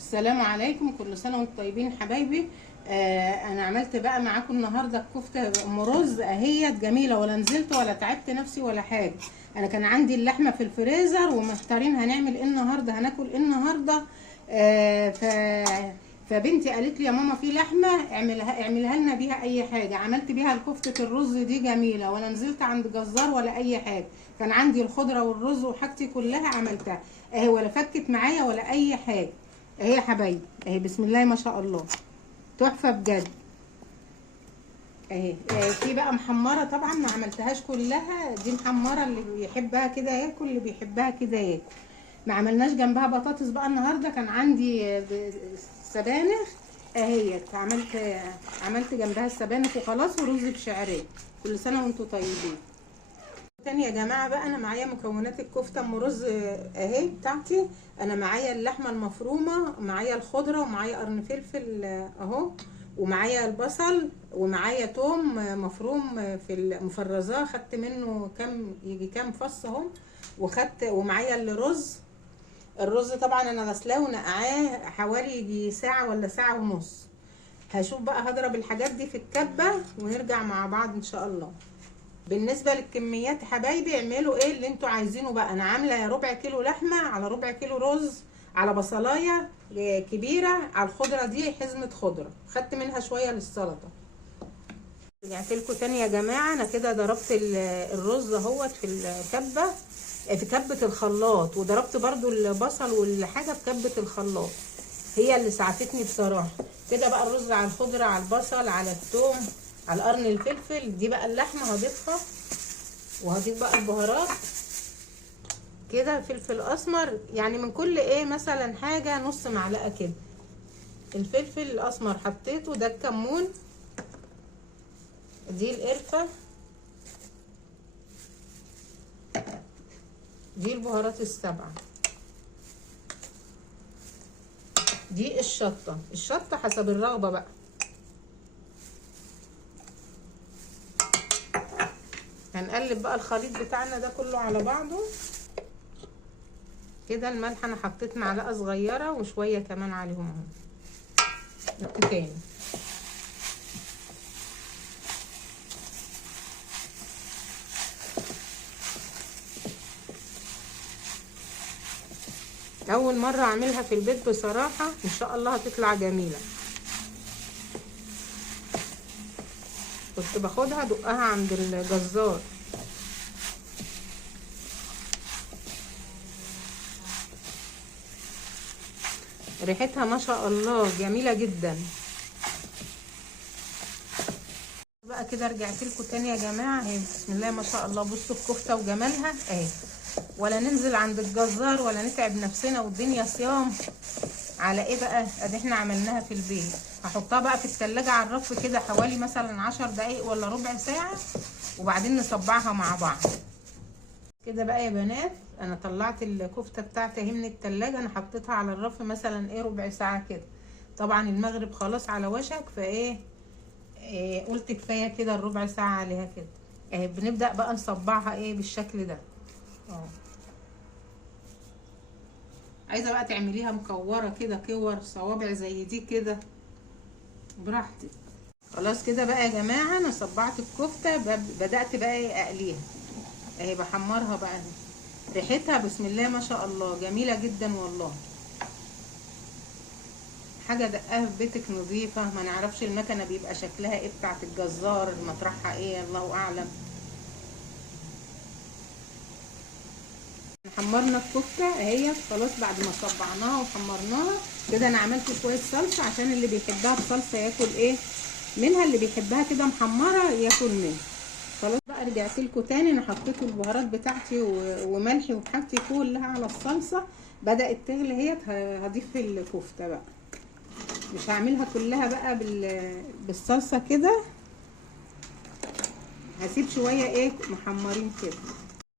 السلام عليكم، كل سنه وانتم طيبين حبايبي. انا عملت بقى معاكم النهارده الكفته ام رز اهيت جميله، ولا نزلت ولا تعبت نفسي ولا حاجه. انا كان عندي اللحمه في الفريزر ومحتارين هنعمل ايه النهارده، هناكل ايه النهارده. آه ف فبنتي قالت لي يا ماما في لحمه اعملها لنا بيها اي حاجه. عملت بيها الكفته الرز دي جميله، ولا نزلت عند جزار ولا اي حاجه. كان عندي الخضره والرز وحاجتي كلها عملتها اهي، ولا فكت معايا ولا اي حاجه. اهي يا حبايبي اهي، بسم الله ما شاء الله، تحفه بجد. اهي في بقى محمره، طبعا ما عملتهاش كلها، دي محمره اللي بيحبها كده ياكل، اللي بيحبها كده ياكل. ما عملناش جنبها بطاطس بقى النهارده، كان عندي سبانخ اهيت، عملت جنبها السبانخ وخلاص، ورز بشعريه. كل سنه وانتم طيبين. تاني يا جماعه بقى، انا معايا مكونات الكفته ام رز اهي بتاعتي. انا معايا اللحمه المفرومه، معايا الخضره، ومعايا قرن فلفل اهو، ومعايا البصل، ومعايا توم مفروم في المفرزاه، خدت منه كام فص اهو. ومعايا الرز طبعا انا غسلاه ونقعاه حوالي يجي ساعه ولا ساعه ونص. هشوف بقى، هضرب الحاجات دي في الكبه ونرجع مع بعض ان شاء الله. بالنسبه للكميات حبايبي، اعملوا ايه اللي انتوا عايزينه بقى. انا عامله ربع كيلو لحمه على ربع كيلو رز، على بصلايه كبيره، على الخضره دي حزمه خضره خدت منها شويه للسلطه. رجعت لكم تاني يا جماعه، انا كده ضربت الرز اهوت في الكبه، في كبه الخلاط، وضربت برضو البصل والحاجه في كبه الخلاط، هي اللي ساعدتني بصراحه. كده بقى الرز على الخضره على البصل على الثوم على قرن الفلفل، دي بقى اللحمه هضيفها، وهضيف بقى البهارات كده، فلفل اسمر يعني من كل ايه مثلا حاجه نص معلقه كده. الفلفل الاسمر حطيته، ده الكمون، دي القرفه، دي البهارات السبعه، دي الشطه حسب الرغبه بقى. هنقلب بقى الخليط بتاعنا ده كله على بعضه كده. الملح انا حطيت معلقه صغيره وشويه كمان عليهم اهو. تاني اول مره اعملها في البيت بصراحه، ان شاء الله هتطلع جميله. كنت باخدها دقها عند الجزار. ريحتها ما شاء الله جميله جدا. بقى كده رجعت لكم تاني يا جماعه اهي، بسم الله ما شاء الله، بصوا الكفته وجمالها اهي، ولا ننزل عند الجزار ولا نتعب نفسنا والدنيا صيام. على ايه بقى؟ ادي احنا عملناها في البيت. هحطها بقى في التلاجة على الرف كده حوالي مثلا 10 دقايق ولا ربع ساعه، وبعدين نصبعها مع بعض كده بقى يا بنات. انا طلعت الكفته بتاعتي اهي من التلاجة، انا حطيتها على الرف مثلا ايه ربع ساعه كده. طبعا المغرب خلاص على وشك، قلت كفايه كده الربع ساعه عليها كده اهي. بنبدا بقى نصبعها ايه بالشكل ده اهو. عايزه بقى تعمليها مكوره كده، كور صوابع زي دي كده براحتك. خلاص كده بقى يا جماعه، انا صبعت الكفته، بدات بقى اقليها اهي، بحمرها بقى اهي. ريحتها بسم الله ما شاء الله جميله جدا والله. حاجه دقاها في بيتك نظيفه، ما نعرفش المكنه بيبقى شكلها ايه بتاعت الجزار، مطرحها ايه الله اعلم. حمرنا الكفته اهي خلاص، بعد ما صبعناها وحمرناها كده. انا عملت شويه صلصه عشان اللي بيحبها بصلصه ياكل ايه منها، اللي بيحبها كده محمره ياكل منها. خلاص بقى رجعت لكم تاني، انا حطيت البهارات بتاعتي وملحي وحاجتي كلها على الصلصه، بدات تغلي اهي. هضيف الكفته بقى، مش هعملها كلها بقى بالصلصه كده، هسيب شويه ايه محمرين كده.